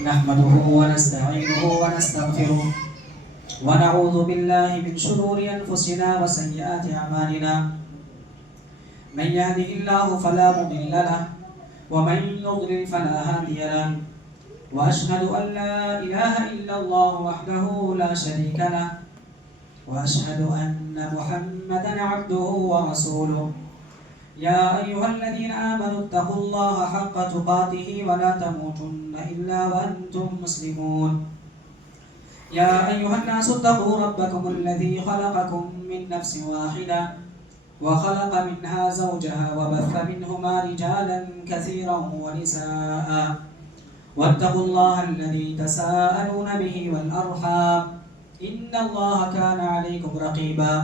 نحمده ونستعينه ونستغفره ونعوذ بالله من شرور أنفسنا وسيئات أعمالنا. من يهده الله فلا مضل له ومن يضلل فلا هادي له. وأشهد أن لا إله إلا الله وحده لا شريك له وأشهد أن محمدا عبده ورسوله. يا أيها الذين آمنوا اتقوا الله حق تقاته ولا تموتن إلا وأنتم مسلمون. يا أيها الناس اتقوا ربكم الذي خلقكم من نفس واحدة وخلق منها زوجها وبث منهما رجالا كثيرا ونساء واتقوا الله الذي تساءلون به والأرحام إن الله كان عليكم رقيبا.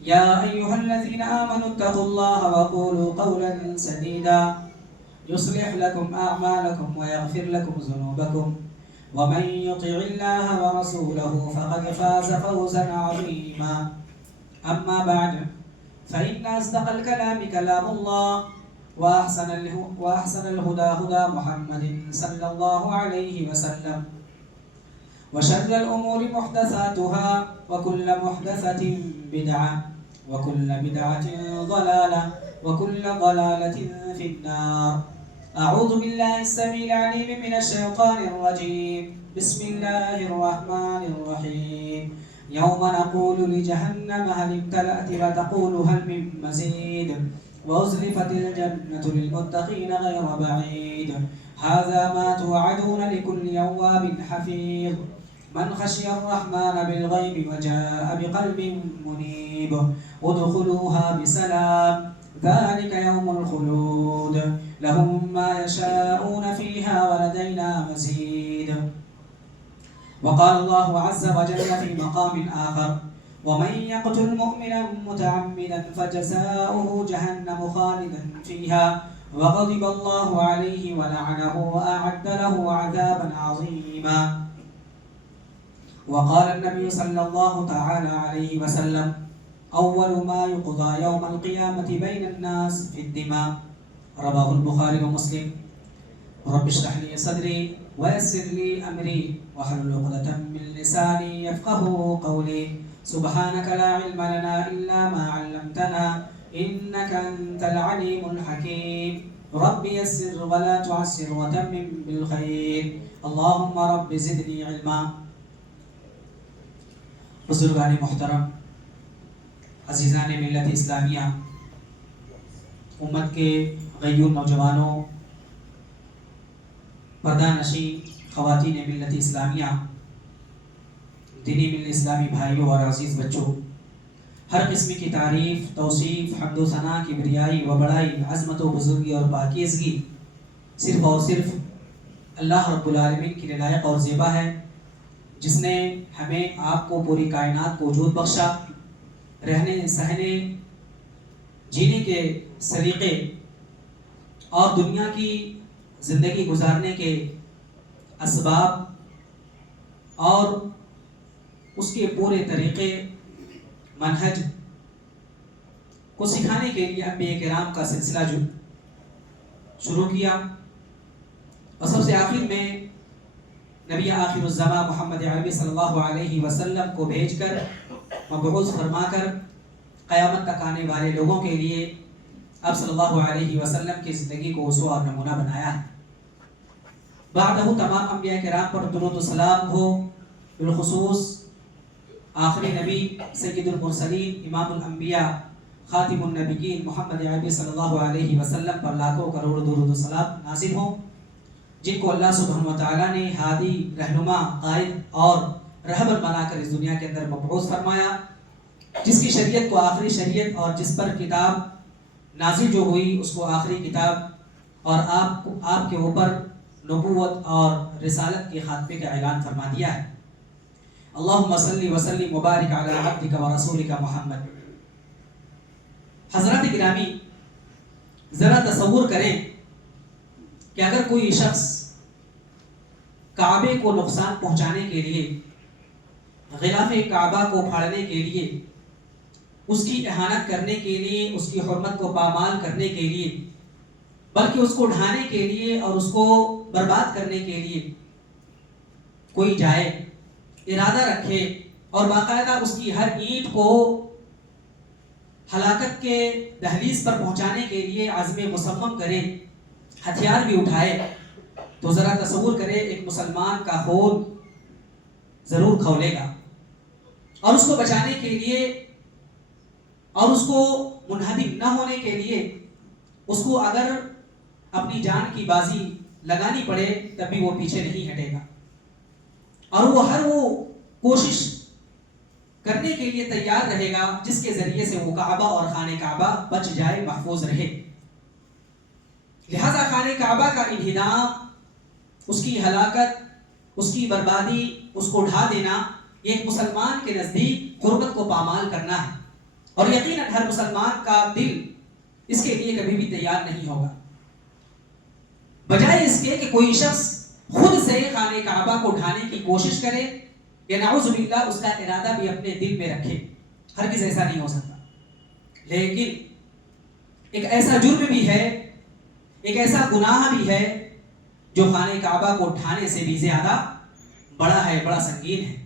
يا أيها الذين آمنوا اتقوا الله وقولوا قولا سديدا يصلح لكم أعمالكم ويغفر لكم ذنوبكم ومن يطع الله ورسوله فقد فاز فوزا عظيما. أما بعد فإن أصدق الكلام كلام الله وأحسن الهدى هدى محمد صلى الله عليه وسلم وشر الأمور محدثاتها وكل محدثة بدعة وكل بدعة ضلالة وكل ضلالة في النار. أعوذ بالله السميع العليم من الشيطان الرجيم. بسم الله الرحمن الرحيم. يوم نقول لجهنم هل امتلأت وتقول هل من مزيد وأزلفت الجنة للمتقين غير بعيد. هذا ما توعدون لكل يواب حفيظ من خشي الرحمن بالغيب وجاء بقلب منيب. ادخلوها بسلام ذلك يوم الخلود لهم ما يشاءون فيها ولدينا مزيد. وقال الله عز وجل في مقام آخر ومن يقتل مؤمنا متعمدا فجزاؤه جهنم خالدا فيها وغضب الله عليه ولعنه وأعد له عذابا عظيما. وقال النبي صلى الله تعالى عليه وسلم أول ما يقضى يوم القيامة بين الناس في الدماء. رواه البخاري ومسلم. رب اشرح لي صدري ويسر لي أمري واحلل عقدة من لساني يفقهوا قولي. سبحانك لا علم لنا إلا ما علمتنا إنك أنت العليم الحكيم. رب يسر ولا تعسر وتمم بالخير. اللهم رب زدني علما. بزرگان محترم، عزیزان ملت اسلامیہ، امت کے غیور نوجوانوں، پردہ نشین خواتین ملت اسلامیہ، دینی ملت اسلامی بھائیوں اور عزیز بچوں، ہر قسم کی تعریف، توصیف، حمد و ثنا، کبریائی و بڑائی، عظمت و بزرگی اور پاکیزگی صرف اور صرف اللہ رب العالمین کی لائق اور زیبا ہے، جس نے ہمیں آپ کو پوری کائنات کو وجود بخشا، رہنے سہنے جینے کے سلیقے اور دنیا کی زندگی گزارنے کے اسباب اور اس کے پورے طریقے منہج کو سکھانے کے لیے انبیاء کرام کا سلسلہ جو شروع کیا، اور سب سے آخر میں نبی آخر الزمان محمد عربی صلی اللہ علیہ وسلم کو بھیج کر مبعوث فرما کر قیامت تک آنے والے لوگوں کے لیے آپ صلی اللہ علیہ وسلم کی زندگی کو اسوہ اور نمونہ بنایا ہے۔ بعدہ تمام انبیاء کرام پر درود و سلام ہو، بالخصوص آخری نبی سید المرسلین امام الانبیاء خاتم النبیین محمد عربی صلی اللہ علیہ وسلم پر لاکھوں کروڑ درود و سلام نازل ہوں، جن کو اللہ سبحانہ وتعالیٰ نے ہادی، رہنما، قائد اور رہبر بنا کر اس دنیا کے اندر مبعوث فرمایا، جس کی شریعت کو آخری شریعت اور جس پر کتاب نازل جو ہوئی اس کو آخری کتاب، اور آپ کے اوپر نبوت اور رسالت کے خاتمے کا اعلان فرما دیا ہے۔ اللہم صلی وسلم مبارک علی عبدک و رسولک محمد۔ حضرات گرامی، ذرا تصور کریں کہ اگر کوئی شخص کعبے کو نقصان پہنچانے کے لیے، غلاف کعبہ کو پھاڑنے کے لیے، اس کی اہانت کرنے کے لیے، اس کی حرمت کو پامال کرنے کے لیے، بلکہ اس کو ڈھانے کے لیے اور اس کو برباد کرنے کے لیے کوئی جائے، ارادہ رکھے اور باقاعدہ اس کی ہر اینٹ کو ہلاکت کے دہلیز پر پہنچانے کے لیے عزم مصمم کرے، ہتھیار بھی اٹھائے، تو ذرا تصور کرے ایک مسلمان کا خون ضرور کھولے گا، اور اس کو بچانے کے لیے اور اس کو منہدم نہ ہونے کے لیے اس کو اگر اپنی جان کی بازی لگانی پڑے تب بھی وہ پیچھے نہیں ہٹے گا، اور وہ کوشش کرنے کے لیے تیار رہے گا جس کے ذریعے سے وہ کعبہ اور خانہ کعبہ بچ جائے، محفوظ رہے۔ لہذا خانہ کعبہ کا انہدام، اس کی ہلاکت، اس کی بربادی، اس کو ڈھا دینا، یہ ایک مسلمان کے نزدیک قربت کو پامال کرنا ہے، اور یقیناً ہر مسلمان کا دل اس کے لیے کبھی بھی تیار نہیں ہوگا، بجائے اس کے کہ کوئی شخص خود سے خانہ کعبہ کو ڈھانے کی کوشش کرے یا نعوذ باللہ اس کا ارادہ بھی اپنے دل میں رکھے۔ ہرگز ایسا نہیں ہو سکتا، لیکن ایک ایسا جرم بھی ہے، ایک ایسا گناہ بھی ہے جو خانہ کعبہ کو ڈھانے سے بھی زیادہ بڑا ہے، بڑا سنگین ہے۔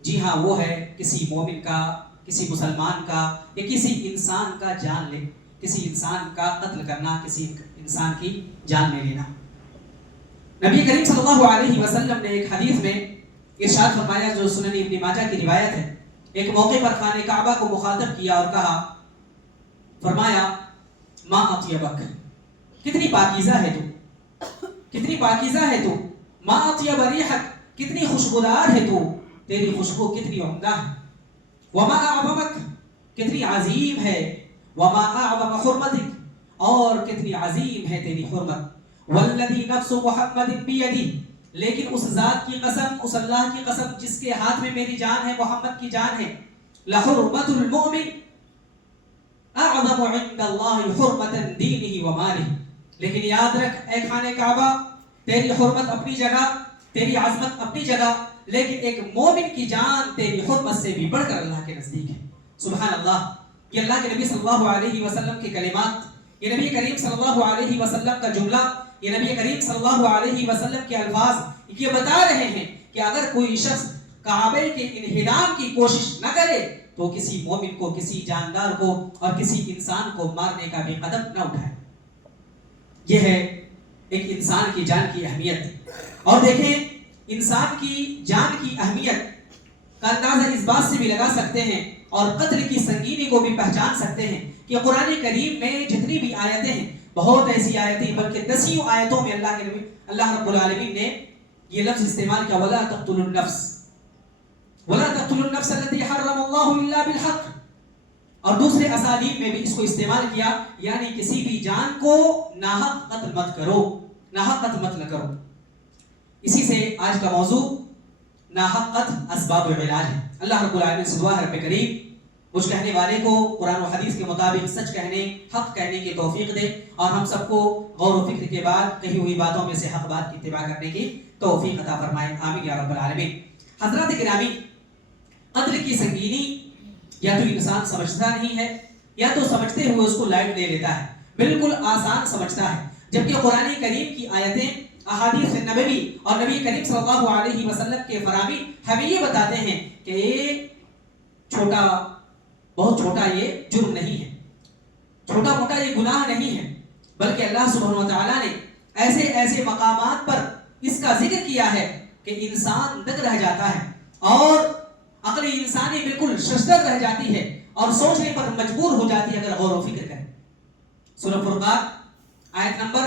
جی ہاں، وہ ہے کسی مومن کا، کسی مسلمان کا یا کسی انسان کا جان لے، کسی انسان کا قتل کرنا، کسی انسان کی جان لے لینا۔ نبی کریم صلی اللہ علیہ وسلم نے ایک حدیث میں ارشاد فرمایا جو سنن ابن ماجہ کی روایت ہے، ایک موقع پر خانہ کعبہ کو مخاطب کیا اور کہا، فرمایا ما اطیبک، کتنی پاکیزہ ہے تو، کتنی پاکیزہ ہے تو، ما اطیب ریحک، کتنی خوشبودار ہے تو، تیری خوشبو کتنی عمدہ ہے، وما اعظمک، کتنی عظیم ہے، وما اعظم حرمتک، اور کتنی عظیم ہے تیری حرمت، والذی نفس محمد بیدی، لیکن اس ذات کی قسم، اس اللہ کی قسم جس کے ہاتھ میں میری جان ہے، محمد کی جان ہے، لحرمت المؤمن اعظم عند اللہ حرمت دینہ و مالہ، لیکن یاد رکھ اے خانہ کعبہ، تیری حرمت اپنی جگہ، تیری عظمت اپنی جگہ، لیکن ایک مومن کی جان تیری حرمت سے بھی بڑھ کر اللہ کے نزدیک ہے۔ سبحان اللہ، یہ اللہ کے نبی صلی اللہ علیہ وسلم کے کلمات، یہ نبی کریم صلی اللہ علیہ وسلم کا جملہ، یہ نبی کریم صلی اللہ علیہ وسلم کے الفاظ یہ بتا رہے ہیں کہ اگر کوئی شخص کعبے کے انہدام کی کوشش نہ کرے تو کسی مومن کو، کسی جاندار کو اور کسی انسان کو مارنے کا بھی قدم نہ اٹھائے۔ یہ ہے ایک انسان کی جان کی اہمیت، اور دیکھیں انسان کی جان کی اہمیت کا اندازہ اس بات سے بھی لگا سکتے ہیں اور قتل کی سنگینی کو بھی پہچان سکتے ہیں کہ قرآن کریم میں جتنی بھی آیتیں ہیں، بہت ایسی آیتیں، بلکہ 10 آیتوں میں اللہ رب العالمین نے یہ لفظ استعمال کیا، وَلَا تَقْتُلُوا النَّفْسَ وَلَا تَقْتُلُوا النَّفْسَ الَّتِي حَرَّمَ اللَّهُ إِلَّا بِالْحَقِّ، اور دوسرے اسالیب میں بھی اس کو استعمال کیا، یعنی کسی بھی جان کو ناحق قتل مت کرو، ناحق قتل مت نہ کرو۔ اسی سے آج کا موضوع ناحق قتل اسباب العلاج ہے۔ اللہ رب العالمین سے دعا ہے رب کریم مجھ کہنے والے کو قرآن و حدیث کے مطابق سچ کہنے، حق کہنے کی توفیق دے، اور ہم سب کو غور و فکر کے بعد کہی ہوئی باتوں میں سے حق بات کی اتباع کرنے کی توفیق عطا فرمائے، آمین یا رب العالمین۔ حضرات گرامی، قتل کی سنگینی یا تو انسان سمجھتا نہیں ہے یا تو سمجھتے ہوئے اس کو لائٹ لے لیتا ہے، بالکل آسان سمجھتا ہے، جبکہ قرآن کریم کی آیتیں، احادیث نبوی اور نبی کریم صلی اللہ علیہ وسلم کے فرامین ہمیں یہ بتاتے ہیں کہ یہ بہت چھوٹا یہ جرم نہیں ہے، چھوٹا موٹا یہ گناہ نہیں ہے، بلکہ اللہ سبحانہ و تعالیٰ نے ایسے ایسے مقامات پر اس کا ذکر کیا ہے کہ انسان دنگ رہ جاتا ہے اور عقل انسانی بالکل ششدر رہ جاتی ہے اور سوچنے پر مجبور ہو جاتی ہے اگر غور و فکر کریں۔ سورہ فرقان آیت نمبر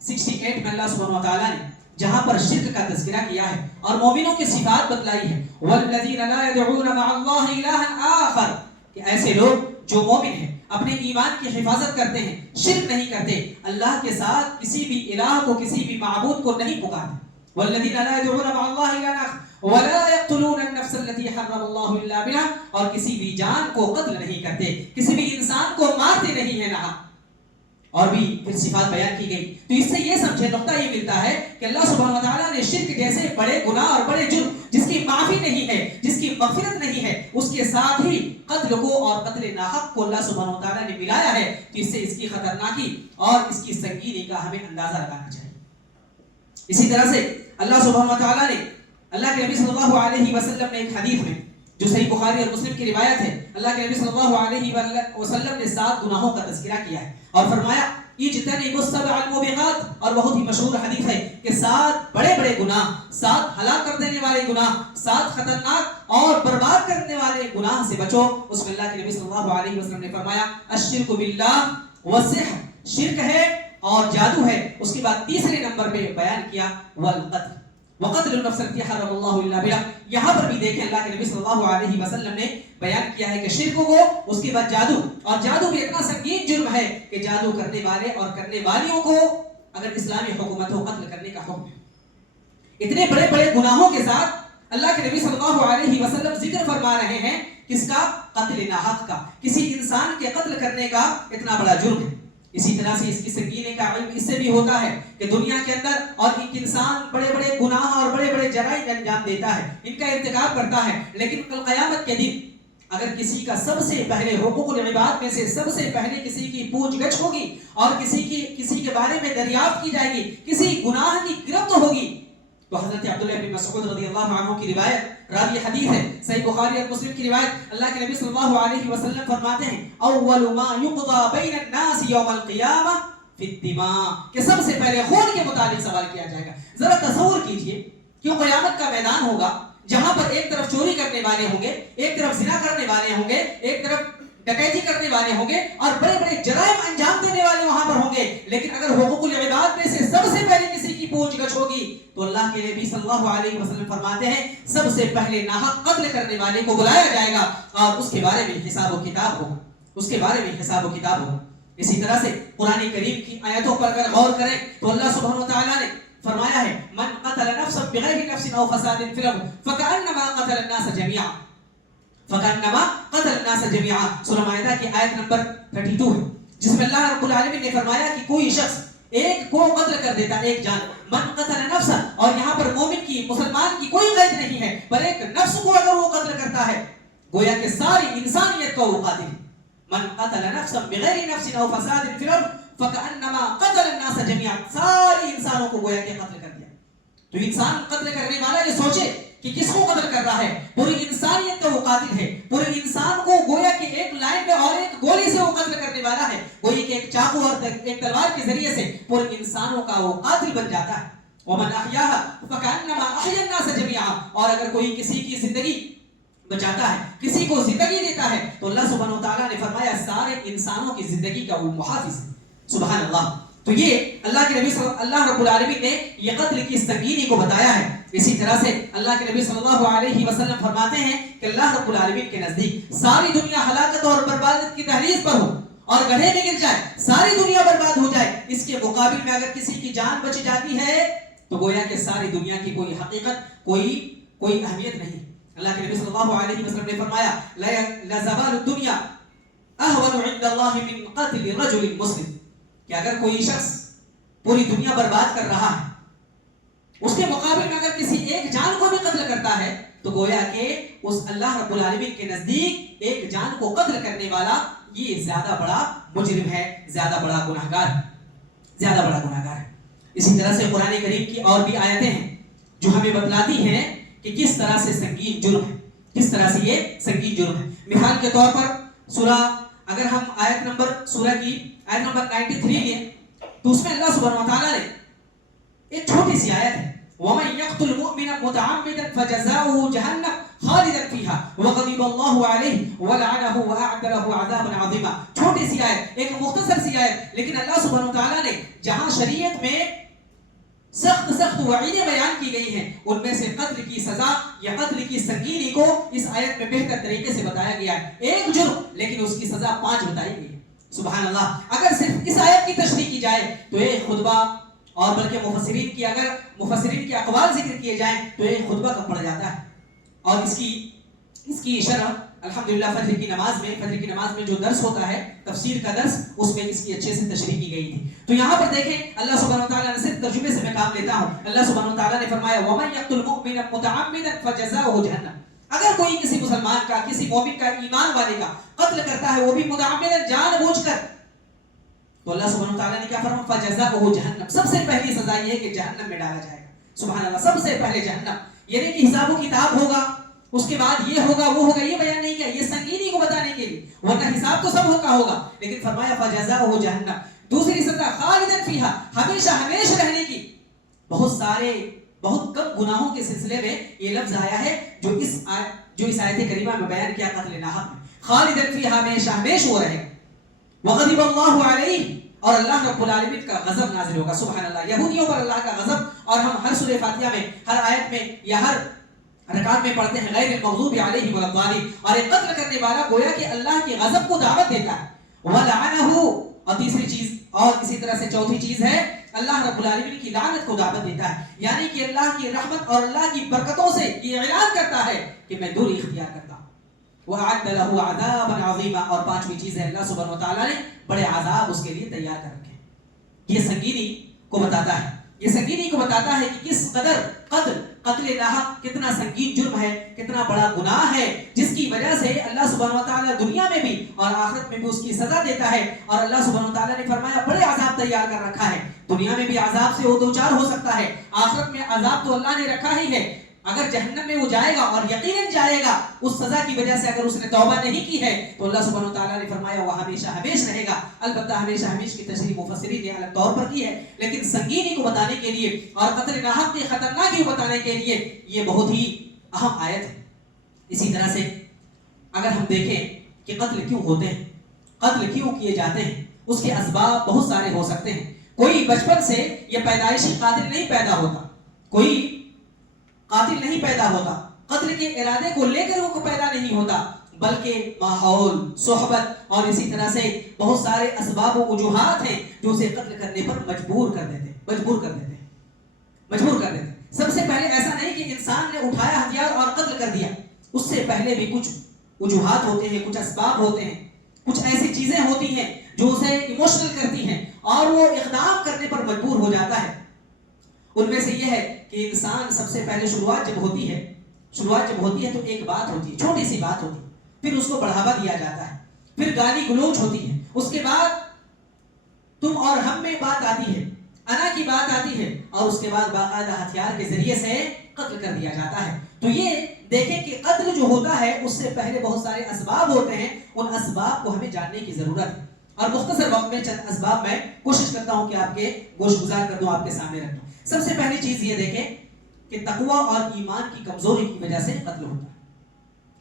68 میں اللہ سبحانہ و تعالیٰ نے جہاں پر شرک کا تذکرہ کیا ہے اور مومنوں کی صفات بتلائی ہے، وَالَّذِينَ لَا يَدْعُونَ مَعَ اللَّهِ إِلَٰهًا آخَرَ، کہ ایسے لوگ جو مومن ہیں، اپنے ایمان کی حفاظت کرتے ہیں، شرک نہیں کرتے، اللہ کے ساتھ کسی بھی الہ کو، کسی بھی معبود کو نہیں پکارتے۔ وَالَّذِينَ لَا يَدْعُونَ مَعَ اللَّهِ إِلَٰهًا آخَرَ وَلَا يَقْتُلُونَ النَّفْسَ الَّتِي حَرَّمَ اللَّهُ إِلَّا بِالْحَقِّ، اور کسی بھی جان کو قتل نہیں کرتے، کسی بھی انسان کو مارتے نہیں ہیں ناحق، اور بھی پھر صفات بیان کی گئی۔ تو اس سے یہ سمجھے، نقطہ یہ ملتا ہے کہ اللہ سبحانہ وتعالیٰ نے شرک جیسے بڑے گناہ اور بڑے جرم جس کی معافی نہیں ہے، جس کی مغفرت نہیں ہے، اس کے ساتھ ہی قتل کو اور قتل ناحق کو اللہ سبحانہ وتعالیٰ نے ملایا ہے، تو اس سے اس کی خطرناکی اور اس کی سنگینی کا ہمیں اندازہ لگانا چاہیے۔ اسی طرح سے اللہ سبحانہ و تعالیٰ نے اللہ کے نبی صلی اللہ علیہ وسلم نے ایک حدیث میں جو صحیح بخاری اور مسلم کی روایت ہے، اللہ کے نبی صلی اللہ علیہ وسلم نے 7 گناہوں کا تذکرہ کیا ہے اور فرمایا اجتنبوا السبع الموبقات، اور بہت ہی مشہور حدیث ہے کہ 7 بڑے بڑے گناہ، 7 ہلاک کر دینے والے گناہ، 7 خطرناک اور برباد کرنے والے گناہ سے بچو۔ اس میں اللہ کے نبی صلی اللہ علیہ وسلم نے فرمایا الشرک باللہ والسحر، شرک ہے اور جادو ہے۔ اس کے بعد تیسرے نمبر پہ بیان کیا والقتل، وقتل النفس التي حرم الله الا بالحق۔ یہاں پر بھی دیکھیں اللہ کے نبی صلی اللہ علیہ وسلم نے بیان کیا ہے کہ شرک کو، اس کے بعد جادو، اور جادو بھی اتنا سنگین جرم ہے کہ جادو کرنے والے اور کرنے والیوں کو اگر اسلامی حکومت ہو قتل کرنے کا حکم ہے۔ اتنے بڑے بڑے گناہوں کے ساتھ اللہ کے نبی صلی اللہ علیہ وسلم ذکر فرما رہے ہیں کس کا؟ قتل ناحق کا، کسی انسان کے قتل کرنے کا اتنا بڑا جرم ہے۔ اسی طرح سے اس کی سنگینی کا علم اس سے بھی ہوتا ہے کہ دنیا کے اندر اور ایک انسان بڑے بڑے گناہ اور بڑے بڑے جرائم انجام دیتا ہے، ان کا ارتکاب کرتا ہے، لیکن کل قیامت کے دن اگر کسی کا سب سے پہلے حقوق العباد میں سے سب سے پہلے کسی کی پوچھ گچھ ہوگی اور کسی کے بارے میں دریافت کی جائے گی، کسی گناہ کی گرفت ہوگی، تو حضرت عبداللہ بن مسعود رضی اللہ عنہ کی روایت، راوی حدیث ہے صحیح بخاری اور مسلم کی روایت، اللہ کے نبی صلی اللہ علیہ وسلم فرماتے ہیں اول ما یقضى بین الناس یوم القیامہ فی الدماء، کہ سب سے پہلے خون کے متعلق سوال کیا جائے گا۔ ذرا تصور کیجئے کہ قیامت کا میدان ہوگا جہاں پر ایک طرف چوری کرنے والے ہوں گے، ایک طرف زنا کرنے والے ہوں گے، ایک طرف ڈکیتی کرنے والے ہوں گے اور بڑے بڑے جرائم انجام دینے والے وہاں پر ہوں گے، لیکن اگر حقوق العباد میں سے سب سے پہلے کسی کی پوچھ گچھ ہوگی تو اللہ کے نبی صلی اللہ علیہ وسلم فرماتے ہیں سب سے پہلے ناحق قتل کرنے والے کو بلایا جائے گا اور اس کے بارے میں حساب و کتاب ہوگا، اس کے بارے میں حساب و کتاب ہوگا۔ اسی طرح سے قرآن کریم کی آیتوں پر اگر غور کریں تو اللہ سبحانہ و تعالیٰ نے فرمایا ہے من قتل نفسا بغیر نفس او فساد فی الارض فکأنما قتل الناس جميعا، فکأنما قتل الناس جميعا، سورہ مائدہ کی آیت نمبر 32 ہے، جس میں اللہ رب العالمین نے فرمایا کہ کوئی شخص ایک کو قتل کر دیتا، ایک جان، من قتل نفسا، اور یہاں پر مومن کی مسلمان کی کوئی قید نہیں ہے، پر ایک نفس کو اگر وہ قتل کرتا ہے گویا کہ ساری انسانیت کو وہ قاتل ہے۔ من قتل نفسا بغیر نفس او فساد فی الارض فکأنما قتل الناس جميعا، ساری انسانوں کو گویا کہ قتل کر دیا۔ تو انسان قتل کرنے والا یہ سوچے کہ کس کو قتل کر رہا ہے، پوری انسانیت کا وہ قاتل ہے، پورے انسان کو گویا کہ ایک لائن میں اور ایک گولی سے وہ قتل کرنے والا ہے، گویا کہ ایک چاقو اور ایک تلوار کے ذریعے سے پورے انسانوں کا وہ قاتل بن جاتا ہے۔ ومن احیاها فکأنما احیا الناس جميعا، اور اگر کوئی کسی کی زندگی بچاتا ہے، کسی کو زندگی دیتا ہے تو اللہ سبحانہ و تعالیٰ نے فرمایا سارے انسانوں کی زندگی کا وہ محافظ ہے۔ سبحان اللہ۔ تو یہ اللہ کے نبی اللہ رب العالمین نے یہ قتل کی سنگینی کو بتایا ہے۔ اسی طرح سے اللہ کے نبی صلی اللہ علیہ وسلم فرماتے ہیں کہ اللہ رب العالمین کے نزدیک ساری دنیا ہلاکت اور بربادی کی تحریض پر ہو اور گڑھے میں گر جائے، ساری دنیا برباد ہو جائے، اس کے مقابل میں اگر کسی کی جان بچ جاتی ہے تو گویا کہ ساری دنیا کی کوئی حقیقت، کوئی اہمیت نہیں۔ اللہ کے نبی صلی اللہ علیہ وسلم نے فرمایا لزوال الدنیا اہون عند اللہ من قتل رجل مسلم، کہ اگر کوئی شخص پوری دنیا برباد کر رہا ہے اس کے مقابل میں اگر کسی ایک جان کو بھی قتل کرتا ہے تو گویا کہ اس اللہ رب العالمین کے نزدیک ایک جان کو قتل کرنے والا یہ زیادہ بڑا مجرم ہے، زیادہ بڑا گناہگار ہے، زیادہ بڑا گناہگار ہے۔ اسی طرح سے قرآن کریم کی اور بھی آیتیں ہیں جو ہمیں بتلاتی ہیں کہ کس طرح سے سنگین جرم ہے، کس طرح سے یہ سنگین جرم ہے۔ مثال کے طور پر سورہ، اگر ہم آیت نمبر سورہ کی آیت نمبر 93 لیں تو اس میں اللہ سبحانہ و تعالیٰ نے ایک چھوٹی سی آیت ہے وَمَن يَقْتُلْ مُؤْمِنًا مُتَعَمِّدًا فَجَزَاؤُهُ جَهَنَّمُ خَالِدًا فِيهَا وَغَضِبَ اللَّهُ عَلَيْهِ وَلَعَنَهُ وَأَعَدَّ لَهُ عَذَابًا عَظِيمًا۔ چھوٹی سی آیت، ایک مختصر سی آیت، لیکن اللہ سبحانہ و تعالیٰ نے جہاں شریعت میں سخت وعیدیں بیان کی گئی ہیں ان میں سے قتل کی سزا یا قتل کی سنگینی کو اس آیت میں بہتر طریقے سے بتایا گیا ہے۔ ایک جرم لیکن اس کی سزا 5 بتائی گئی ہے۔ سبحان اللہ۔ اگر صرف اس آیت کی تشریح کی جائے تو ایک خطبہ، اور بلکہ مفسرین کے اقوال ذکر کیے جائیں تو ایک خطبہ کم پڑ جاتا ہے، اور اس کی شرح الحمدللہ فجر کی نماز میں جو درس ہوتا ہے تفسیر کا درس، اس میں اس کی اچھے سے تشریح کی گئی تھی۔ تو یہاں پر دیکھیں اللہ سبحانہ و تعالیٰ نے صرف ترجمے سے میں کام لیتا ہوں، اللہ سبحانہ و تعالیٰ نے فرمایا وَمَن يَقْتُلْ مُؤْمِنًا مُتَعَمِّدًا فَجَزَاؤُهُ جَهَنَّمُ، اگر کوئی کسی مسلمان کا، کسی مومن کا، ایمان والے کا قتل کرتا ہے وہ بھی متعمدًا جان بوجھ کر، تو اللہ سبحانہ و تعالیٰ نے کیا فرمایا فَجَزَاؤُهُ جَهَنَّمُ، سب سے پہلی سزا یہ ہے کہ جہنم میں ڈالا جائے گا۔ سبحان اللہ، سب سے پہلے جہنم، یہ نہیں کہ حساب و کتاب ہوگا اس کے بعد یہ ہوگا وہ ہوگا، یہ بیان نہیں کیا، یہ سنگینی کو بتانے کے لیے، ورنہ حساب تو سب کا ہوگا، لیکن فرمایا فجزاؤہ جہنم، دوسری سزا خالدن فیہا، ہمیشہ ہمیشہ رہنے کی۔ بہت کم گناہوں کے سلسلے میں یہ لفظ آیا ہے جو اس آیت کریمہ میں بیان کیا، قتل ناحق میں، خالدن فیہا، ہمیشہ ہمیشہ وہ رہے گا۔ وغضب اللہ علیہ، اور اللہ رب العالمین کا غضب نازل ہوگا، سبحان اللہ، یہودیوں پر اللہ کا غضب، اور ہم ہر سورہ فاتحہ میں، ہر آیت میں یا ہر رکعت میں پڑھتے ہیں غیر المغضوب علیہم ولا الضالین، اور ایک قتل کرنے والا گویا کہ اللہ کے غضب کو دعوت دیتا ہے، ولعنہ، اور تیسری چیز، اور اسی طرح سے چوتھی چیز ہے اللہ رب العالمین کی لعنت کو دعوت دیتا ہے، یعنی کہ اللہ کی رحمت اور اللہ کی برکتوں سے یہ اعلان کرتا ہے کہ میں دوری اختیار کرتا ہوں، وَأَعَدَّ لَهُ عَذَابًا عَظِيمًا، اور پانچویں چیز ہے اللہ سبحانہ و تعالیٰ نے بڑے عذاب اس کے لیے تیار کر رکھے ہیں۔ یہ سنگینی کو بتاتا ہے، یہ سنگینی کو بتاتا ہے کہ کس قدر قتل ناحق کتنا سنگین جرم ہے، کتنا بڑا گناہ ہے، جس کی وجہ سے اللہ سبحانہ و تعالیٰ دنیا میں بھی اور آخرت میں بھی اس کی سزا دیتا ہے، اور اللہ سبحانہ و تعالیٰ نے فرمایا بڑے عذاب تیار کر رکھا ہے، دنیا میں بھی عذاب سے وہ دوچار ہو سکتا ہے، آخرت میں عذاب تو اللہ نے رکھا ہی ہے، اگر جہنم میں وہ جائے گا اور یقیناً جائے گا اس سزا کی وجہ سے، اگر اس نے توبہ نہیں کی ہے تو اللہ سبحانہ و تعالیٰ نے فرمایا وہ ہمیشہ ہمیشہ رہے گا۔ البتہ ہمیشہ ہمیشہ کی تشریح مفسرین نے الگ طور پر کی ہے، لیکن سنگینی کو بتانے کے لیے اور قتل ناحق کی خطرناکی کو بتانے کے لیے یہ بہت ہی اہم آیت ہے۔ اسی طرح سے اگر ہم دیکھیں کہ قتل کیوں ہوتے ہیں، قتل کیوں کیے جاتے ہیں، اس کے اسباب بہت سارے ہو سکتے ہیں۔ کوئی بچپن سے یہ پیدائشی قاتل نہیں پیدا ہوتا، کوئی قاتل نہیں پیدا ہوتا، قتل کے ارادے کو لے کر وہ پیدا نہیں ہوتا، بلکہ ماحول، صحبت اور اسی طرح سے بہت سارے اسباب و وجوہات ہیں جو اسے قتل کرنے پر مجبور کر دیتے ہیں۔ سب سے پہلے ایسا نہیں کہ انسان نے اٹھایا ہتھیار اور قتل کر دیا، اس سے پہلے بھی کچھ وجوہات ہوتے ہیں، کچھ اسباب ہوتے ہیں، کچھ ایسی چیزیں ہوتی ہیں جو اسے ایموشنل کرتی ہیں اور وہ اقدام کرنے پر مجبور ہو جاتا ہے۔ ان میں سے یہ ہے کہ انسان سب سے پہلے شروعات جب ہوتی ہے تو ایک بات ہوتی ہے، چھوٹی سی بات ہوتی ہے، پھر اس کو بڑھاوا دیا جاتا ہے، پھر گالی گلوچ ہوتی ہے، اس کے بعد تم اور ہم میں بات آتی ہے، انا کی بات آتی ہے، اور اس کے بعد باقاعدہ ہتھیار کے ذریعے سے قتل کر دیا جاتا ہے۔ تو یہ دیکھیں کہ قتل جو ہوتا ہے اس سے پہلے بہت سارے اسباب ہوتے ہیں، ان اسباب کو ہمیں جاننے کی ضرورت ہے، اور مختصر وقت میں چند اسباب میں کوشش کرتا ہوں کہ آپ کے گوش گزار کر دوں، آپ کے سامنے رکھ دوں۔ سب سے پہلی چیز یہ دیکھیں کہ تقویٰ اور ایمان کی کمزوری کی وجہ سے قتل ہوتا ہے۔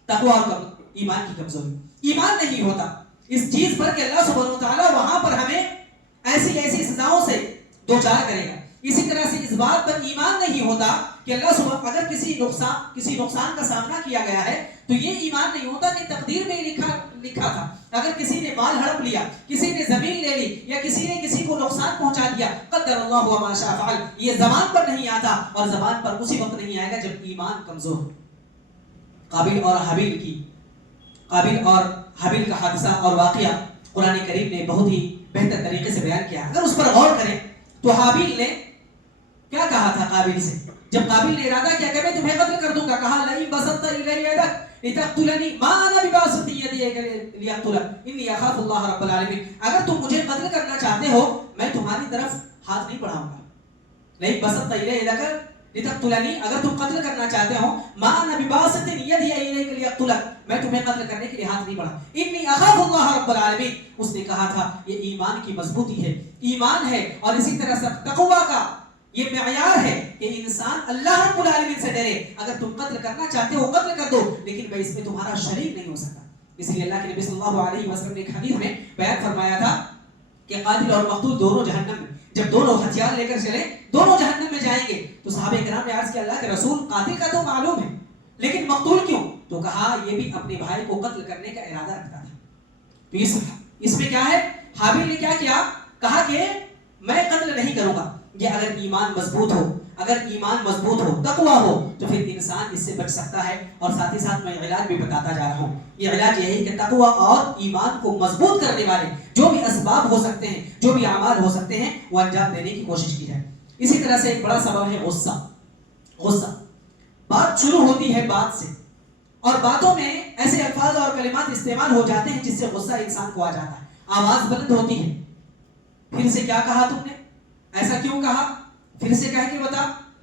تقویٰ اور ایمان کی کمزوری، ایمان نہیں ہوتا اس چیز پر کہ اللہ سبحانہ و تعالیٰ وہاں پر ہمیں ایسی سزاؤں سے دوچار کرے گا۔ اسی طرح سے اس بات پر ایمان نہیں ہوتا کہ اللہ سبحانہ اگر کسی نقصان کا سامنا کیا گیا ہے تو یہ ایمان نہیں ہوتا کہ تقدیر میں لکھا تھا، اگر کسی نے مال ہڑپ لیا، کسی نے زمین لے لی، یا کسی نے کسی کو نقصان پہنچا دیا، قدر اللہ وما شاء فعل، یہ زبان پر نہیں آتا، اور زبان پر اسی وقت نہیں آئے گا جب ایمان کمزور ہو۔ قابل اور حابیل کا حادثہ اور واقعہ قرآن کریم نے بہت ہی بہتر طریقے سے بیان کیا۔ اگر اس پر غور کریں تو حابیل نے کیا کہا تھا قابل سے، جب قابل نے ارادہ کیا کہ میں تمہیں قتل کر دوں گا، کہا لئن بسطت الی یدک لتقتلنی ما انا بباسط یدی لیقتلک انی اخاف اللہ رب العالمین، اگر تم مجھے قتل کرنا چاہتے ہو میں تمہاری طرف ہاتھ نہیں بڑھاؤں گا، لئن بسطت الی یدک لتقتلنی، اگر تم قتل کرنا چاہتے ہو ما انا بباسط یدی الیک لیقتلک، میں تمہیں قتل کرنے کے لیے ہاتھ نہیں بڑھا، انی اخاف اللہ رب العالمین۔ اس نے کہا تھا یہ ایمان کی مضبوطی ہے، ایمان ہے، اور اسی طرح سے تقویٰ کا یہ معیار ہے کہ انسان اللہ رب العالمین سے ڈرے۔ اگر تم قتل کرنا چاہتے ہو قتل کر دو، لیکن میں اس میں تمہارا شریک نہیں ہو سکتا۔ اس لیے اللہ کے نبی صلی اللہ علیہ وسلم نے ایک حدیث میں بیان فرمایا تھا کہ قاتل اور مقتول دونوں جہنم میں، جب دونوں ہتھیار لے کر چلے دونوں جہنم میں جائیں گے، تو صحابہ کرام نے عرض کیا اللہ کے رسول قاتل کا تو معلوم ہے لیکن مقتول کیوں؟ تو کہا یہ بھی اپنے بھائی کو قتل کرنے کا ارادہ رکھتا تھا۔ تو اس میں کیا ہے، حابیل نے کیا کیا، کہا کہ میں قتل نہیں کروں گا۔ یہ اگر ایمان مضبوط ہو، تقویٰ ہو، تو پھر انسان اس سے بچ سکتا ہے۔ اور ساتھ ہی ساتھ میں علاج بھی بتاتا جا رہا ہوں، یہ علاج یہی کہ تقویٰ اور ایمان کو مضبوط کرنے والے جو بھی اسباب ہو سکتے ہیں، جو بھی اعمال ہو سکتے ہیں، وہ انجام دینے کی کوشش کی جائے۔ اسی طرح سے ایک بڑا سبب ہے غصہ۔ بات شروع ہوتی ہے بات سے، اور باتوں میں ایسے الفاظ اور کلمات استعمال ہو جاتے ہیں جس سے غصہ انسان کو آ جاتا ہے، آواز بلند ہوتی ہے، پھر سے کیا کہا تم نے، ایسا کیوں کہا، پھر سے کہہ کے بتا،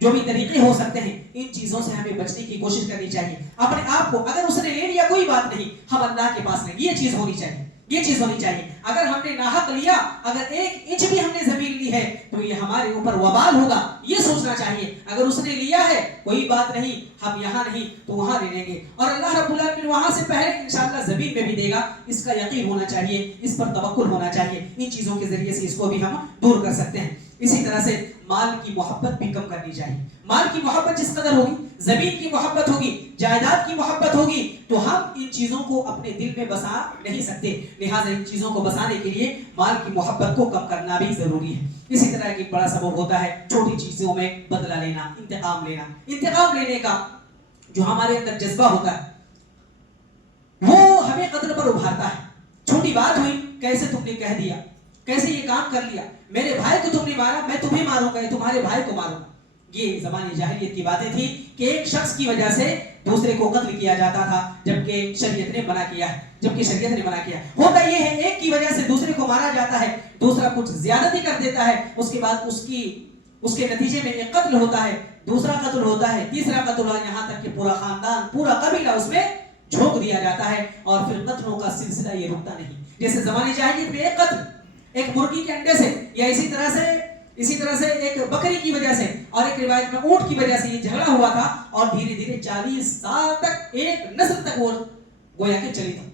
جو بھی طریقے ہو سکتے ہیں ان چیزوں سے ہمیں بچنے کی کوشش کرنی چاہیے. اپنے آپ کو اگر اس نے لے لیا کوئی بات نہیں, ہم اللہ کے پاس نہیں, یہ چیز ہونی چاہیے, یہ چیز ہونی چاہیے. اگر ہم نے ناحق لیا, اگر 1 انچ بھی ہم نے زمین لی ہے تو یہ ہمارے اوپر وبال ہوگا, یہ سوچنا چاہیے. اگر اس نے لیا ہے کوئی بات نہیں, ہم یہاں نہیں تو وہاں لے لیں گے, اور اللہ رب العالمین وہاں سے پہلے انشاءاللہ زمین میں بھی دے گا. اس کا یقین ہونا چاہیے, اس پر توکل ہونا چاہیے. ان چیزوں کے ذریعے سے اس کو بھی ہم دور کر سکتے ہیں. اسی طرح سے مال کی محبت بھی کم کرنی چاہیے. مال کی محبت جس قدر ہوگی, زمین کی محبت ہوگی, جائیداد کی محبت ہوگی, تو ہم ان چیزوں کو اپنے دل میں بسا نہیں سکتے. لہٰذا ان چیزوں کو بسانے کے لیے مال کی محبت کو کم کرنا بھی ضروری ہے. اسی طرح ایک بڑا سبب ہوتا ہے چھوٹی چیزوں میں بدلہ لینا, انتقام لینا. انتقام لینے کا جو ہمارے اندر جذبہ ہوتا ہے وہ ہمیں قتل پر ابھارتا ہے. چھوٹی بات ہوئی, کیسے تم نے کہہ دیا, کیسے یہ کام کر لیا, میرے بھائی کو تم نے مارا, میں تمہیں ماروں گا, تمہارے بھائی کو ماروں گا. یہ زمانے جاہلیت کی باتیں تھی کہ ایک شخص کی وجہ سے دوسرے کو قتل کیا جاتا تھا, جبکہ شریعت نے منع کیا ہے. ہوتا یہ ہے ایک کی وجہ سے دوسرے کو مارا جاتا ہے, دوسرا کچھ زیادتی کر دیتا ہے, اس کے بعد اس کے نتیجے میں ایک قتل ہوتا ہے, دوسرا قتل ہوتا ہے, تیسرا قتل ہوتا ہے, یہاں تک کہ پورا خاندان, پورا قبیلہ اس میں جھونک دیا جاتا ہے, اور پھر قتلوں کا سلسلہ یہ رکتا نہیں. جیسے زمانے جاہلیت میں ایک قتل ایک مرغی کے انڈے سے, یا اسی طرح سے ایک بکری کی وجہ سے, اور ایک روایت میں اونٹ کی وجہ سے یہ جھگڑا ہوا تھا, اور دھیرے دھیرے 40 سال تک, ایک نسل تک وہ گویا کہ چلی تھی,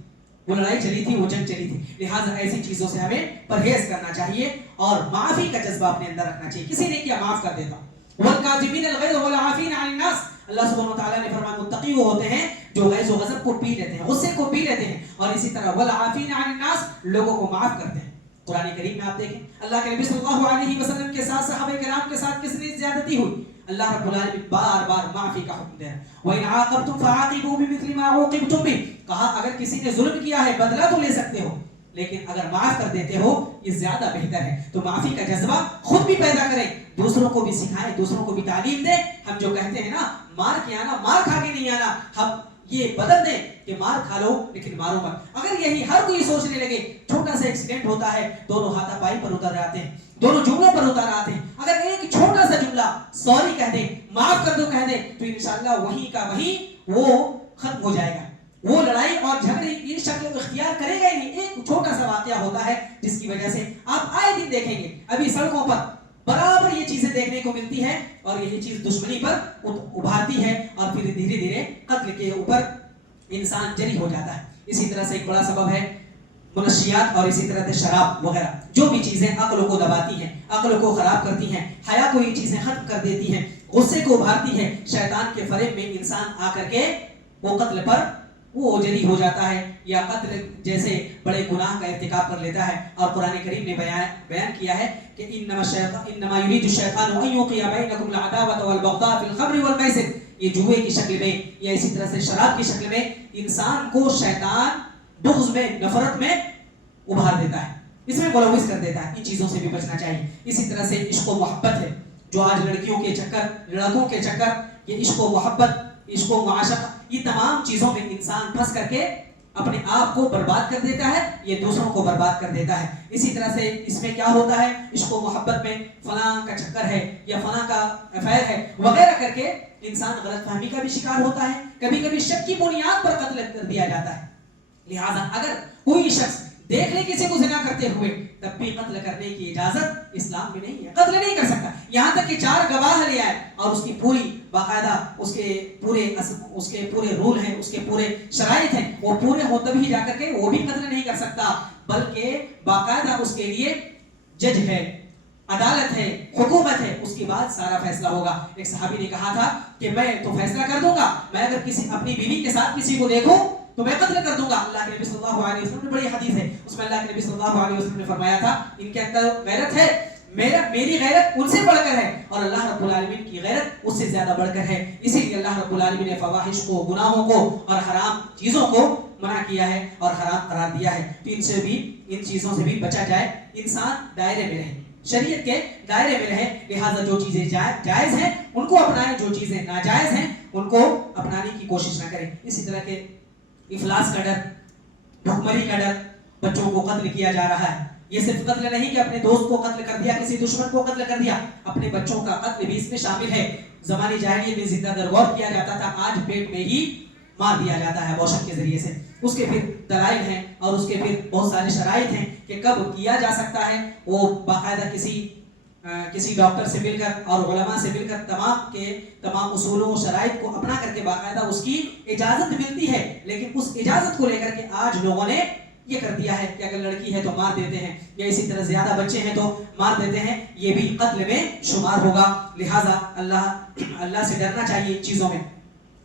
وہ لڑائی چلی تھی, وہ جنگ چلی تھی. لہٰذا ایسی چیزوں سے ہمیں پرہیز کرنا چاہیے اور معافی کا جذبہ اپنے اندر رکھنا چاہیے. کسی نے کیا معاف کر دیتا. والکاظمین الغیظ والعافین عن الناس, اللہ سبحانہ وتعالیٰ نے فرمایا متقی وہ ہوتے ہیں جو غیظ و غضب کو پی لیتے ہیں, غصے کو پی لیتے ہیں, اور اسی طرح والعافین عن الناس, لوگوں کو معاف کرتے ہیں. قرآن کریم میں آپ دیکھیں اللہ کے نبی صلی اللہ علیہ وسلم کے ساتھ, صحابہ کرام کے ساتھ کس نے زیادتی ہوئی, اللہ رب العالمین بار بار معافی کا حکم دے رہا ہے. وَإِنْ عَاقَبْتُمْ فَعَاقِبُوا بِمِثْلِ مَا عُوقِبْتُمْ بِهِ, کہا اگر کسی نے ظلم کیا ہے بدلہ تو لے سکتے ہو, لیکن اگر معاف کر دیتے ہو یہ زیادہ بہتر ہے. تو معافی کا جذبہ خود بھی پیدا کریں, دوسروں کو بھی سکھائیں, دوسروں کو بھی تعلیم دیں. ہم جو کہتے ہیں نا مار کے آنا, مار کھا کے نہیں آنا, ہم یہ بدل دیں کہ مار کھا لو لیکن مارو مت. اگر یہی ہر کوئی سوچنے لگے, چھوٹا سا ایکسیڈنٹ ہوتا ہے, دونوں ہاتھا پائی پر اتر جاتے ہیں, دونوں جملوں پر اتر آتے ہیں, اگر ایک چھوٹا سا جملہ سوری کہہ دیں, معاف کر دو کہہ دیں, تو انشاءاللہ وہیں کا وہیں وہ ختم ہو جائے گا. وہ لڑائی اور جھگڑے کی شکل اختیار کرے گا ہی نہیں. ایک چھوٹا سا واقعہ ہوتا ہے جس کی وجہ سے آپ آئے دن دیکھیں گے ابھی سڑکوں پر برابر یہ چیزیں دیکھنے کو ملتی ہے, اور یہی چیز دشمنی پر ابھارتی ہے, اور پھر دھیرے دھیرے قتل کے اوپر انسان جری ہو جاتا ہے. اسی طرح سے ایک بڑا سبب ہے منشیات, اور اسی طرح سے شراب وغیرہ, جو بھی چیزیں عقل کو دباتی ہیں, عقل کو خراب کرتی ہیں, حیا کو یہ چیزیں ختم کر دیتی ہیں, غصے کو ابھارتی ہیں. شیطان کے فریب میں انسان آ کر کے وہ قتل پر وہ جری ہو جاتا ہے, یا قتل جیسے بڑے گناہ کا ارتکاب کر لیتا ہے. اور قرآن کریم نے بیان کیا ہے کہ انما یرید الشیطان ان یوقع بینکم العداوۃ والبغضاء فی الخمر والمیسر, یہ جوئے کی شکل میں یا اسی طرح سے شراب کی شکل میں انسان کو شیطان بغض میں, نفرت میں ابھار دیتا ہے, اس میں ملوث کر دیتا ہے. ان چیزوں سے بھی بچنا چاہیے. اسی طرح سے عشق و محبت ہے جو آج لڑکیوں کے چکر, لڑکوں کے چکر, یہ عشق و محبت, عشق و معاشقہ, یہ تمام چیزوں میں انسان پھنس کر کے اپنے آپ کو برباد کر دیتا ہے, یہ دوسروں کو برباد کر دیتا ہے. اسی طرح سے اس میں کیا ہوتا ہے, عشق و محبت میں فلاں کا چکر ہے یا فلاں کا افیئر ہے وغیرہ کر کے انسان غلط فہمی کا بھی شکار ہوتا ہے. کبھی کبھی شک کی بنیاد پر قتل کر دیا جاتا ہے. لہٰذا اگر کوئی شخص دیکھ لے کسی کو زنا کرتے ہوئے, تب بھی قتل کرنے کی اجازت اسلام میں نہیں ہے, قتل نہیں کر سکتا. یہاں تک کہ 4 گواہ لے آئے اور اس کی پوری باقاعدہ اس کے پورے رول ہیں, اس کے پورے شرائط ہیں, وہ پورے ہو تب ہی جا کر کے وہ بھی قتل نہیں کر سکتا, بلکہ باقاعدہ اس کے لیے جج ہے, عدالت ہے, حکومت ہے, اس کے بعد سارا فیصلہ ہوگا. ایک صحابی نے کہا تھا کہ میں تو فیصلہ کر دوں گا, میں اگر اپنی بیوی کے ساتھ کسی کو دیکھوں تو میں قتل کر دوں گا. اللہ کے نبی صلی اللہ علیہ وسلم نے بڑی حدیث ہے, اس میں اللہ کے نبی صلی اللہ علیہ وسلم نے فرمایا تھا ان کے اندر غیرت ہے, میری غیرت ان سے بڑھ کر ہے, اور اللہ رب العالمین کی غیرت اس سے زیادہ بڑھ کر ہے. اسی لیے اللہ رب العالمین نے فواحش کو, گناہوں کو اور حرام چیزوں کو منع کیا ہے اور حرام قرار دیا ہے. تو ان چیزوں سے بھی بچا جائے, انسان دائرے میں رہے, شریعت کے دائرے میں رہے. لہٰذا جو چیزیں جائز ہیں ان کو اپنائیں, جو چیزیں ناجائز ہیں ان کو اپنانے کی کوشش نہ کریں. اسی طرح کے افلاس کا ڈر, بھوکمری کا ڈر, بچوں کو قتل کیا جا رہا ہے. یہ صرف قتل نہیں کہ اپنے دوست کو قتل کر دیا, کسی دشمن کو قتل کر دیا, اپنے بچوں کا قتل بھی اس میں شامل ہے. زمانے جاہلیت میں زندہ درگور کیا جاتا تھا، آج پیٹ میں ہی مار دیا جاتا ہے ابورشن کے ذریعے سے. اس کے پھر دلائل ہیں اور اس کے پھر بہت سارے شرائط ہیں کہ کب کیا جا سکتا ہے. وہ باقاعدہ کسی ڈاکٹر سے مل کر اور علماء سے مل کر تمام اصولوں و شرائط کو اپنا کر کے باقاعدہ اس کی اجازت ملتی ہے. لیکن اس اجازت کو لے کر کے آج لوگوں نے یہ کر دیا ہے کہ اگر لڑکی ہے تو مار دیتے ہیں، یا اسی طرح زیادہ بچے ہیں تو مار دیتے ہیں. یہ بھی قتل میں شمار ہوگا. لہٰذا اللہ سے ڈرنا چاہیے ان چیزوں میں.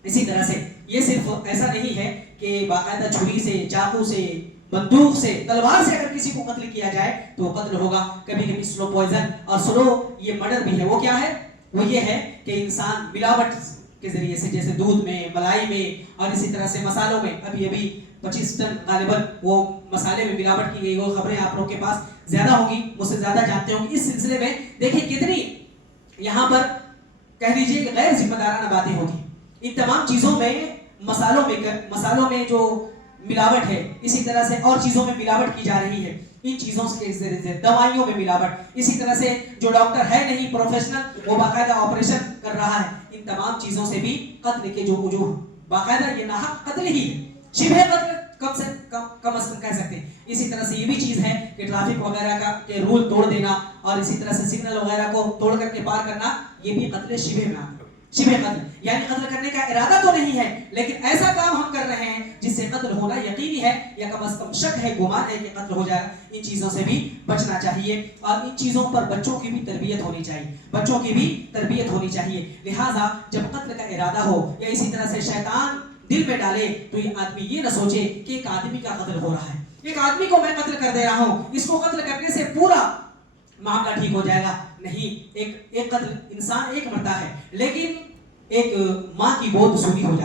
اسی طرح سے یہ صرف ایسا نہیں ہے کہ باقاعدہ چھری سے، چاقو سے، بندوق سے، تلوار سے اگر کسی کو قتل کیا جائے تو قتل ہوگا. کبھی کبھی سلو پوائزن اور سلو یہ مرڈر بھی ہے. وہ کیا ہے؟ وہ یہ ہے کہ انسان ملاوٹ کے ذریعے سے، جیسے دودھ میں، ملائی میں اور اسی طرح سے مسالوں میں، ابھی 25 ٹن غالباً وہ مسالے میں ملاوٹ کی گئی. وہ خبریں آپ لوگ کے پاس زیادہ ہوگی، مجھ سے زیادہ جانتے ہوں گے. اس سلسلے میں دیکھیں کتنی یہاں پر کہہ لیجیے کہ غیر ذمہ دارانہ باتیں ہوتی. ان تمام چیزوں میں مسالوں میں جو ملاوٹ ہے، اسی طرح سے اور چیزوں میں ملاوٹ کی جا رہی ہے. ان چیزوں کے ذریعے سے دوائیوں میں ملاوٹ، اسی طرح سے جو ڈاکٹر ہے نہیں پروفیشنل، وہ باقاعدہ آپریشن کر رہا ہے. ان تمام چیزوں سے بھی قتل کے جو وجوہ، باقاعدہ یہ ناحق قتل ہی ہے، شبہ قتل کم از کم کہہ سکتے ہیں. اسی طرح سے یہ بھی چیز ہے کہ ٹریفک وغیرہ کے رول توڑ دینا اور اسی طرح سے سگنل وغیرہ کو توڑ کر کے پار کرنا، یہ بھی قتل شبہ میں آتا ہے. شبہ قتل یعنی قتل کرنے کا ارادہ تو نہیں ہے، لیکن ایسا کام ہم کر رہے ہیں جس سے قتل ہونا یقینی ہے، یا کم از کم شک ہے، گمان ہے کہ قتل ہو جائے. ان چیزوں سے بھی بچنا چاہیے اور ان چیزوں پر بچوں کی بھی تربیت ہونی چاہیے. لہٰذا جب قتل کا ارادہ ہو یا اسی طرح سے شیطان دل میں ڈالے تو یہ آدمی یہ نہ سوچے کہ ایک آدمی کا قتل ہو رہا ہے، ایک آدمی کو میں قتل کر دے رہا ہوں، اس کو قتل کرنے سے پورا معاملہ ٹھیک ہو جائے گا. نہیں، ایک قتل انسان ایک مرتا ہے، لیکن ایک ماں کی گود سونی ہو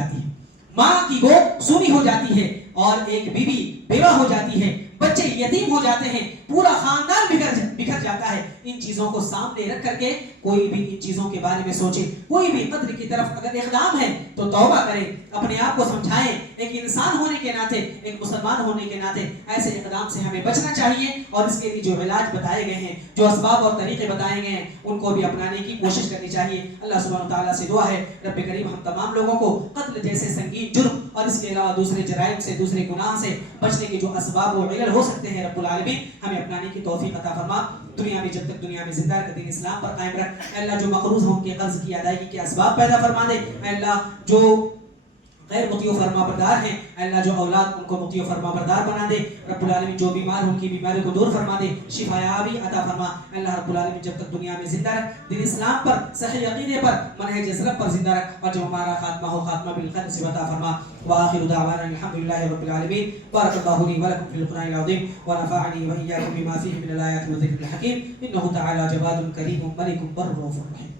جاتی ہے اور ایک بیوی بیوہ ہو جاتی ہے، بچے یتیم ہو جاتے ہیں، پورا خاندان بکھر جاتا ہے. ان چیزوں کو سامنے رکھ کر کے کوئی بھی ان چیزوں کے بارے میں سوچے. کوئی بھی قتل کی طرف اگر اقدام ہے تو توبہ کرے، اپنے آپ کو سمجھائیں. ایک انسان ہونے کے ناطے، ایک مسلمان ہونے کے ناطے ایسے اقدام سے ہمیں بچنا چاہیے. اور اس کے لیے جو علاج بتائے گئے ہیں، جو اسباب اور طریقے بتائے گئے ہیں، ان کو بھی اپنانے کی کوشش کرنی چاہیے. اللہ سبحانہ تعالیٰ سے دعا ہے رب کریم ہم تمام لوگوں کو قتل جیسے سنگین جرم اور اس کے علاوہ دوسرے جرائم سے، دوسرے گناہ سے بچنے کے جو اسباب و علل ہو سکتے ہیں، رب العالمین ہمیں اپنانے کی توفیق عطا فرما. دنیا میں جب تک دنیا میں زندہ رکھ، دین اسلام پر قائم رکھ. اے اللہ جو مقروض ہوں ان کے قرض کی ادائیگی کے اسباب پیدا فرما دے. اے اللہ جو غیر مطیع و فرما بردار ہیں، اے اللہ جو اولاد ان کو مطیع و فرما بردار بنا دے. رب العالمین جو بیمار ان کی بیماری کو دور فرما دے، شفا یابی عطا فرما. اے اللہ رب العالمین جب تک دنیا میں زندہ رکھ، دین اسلام پر، صحیح عقیدے پر، منہج سلف پر زندہ رکھ. اور جب ہمارا خاتمہ ہو، خاتمہ بالخیر سے عطا فرما. وآخر دعوانا الحمدللہ رب العالمین. بارک اللہ لی ولکم فی القرآن العظیم ونفعنی وإیاکم بما فیہ من الآیات والذکر الحکیم. انہ تعالی جواد کریم ملک بر رؤوف رحیم.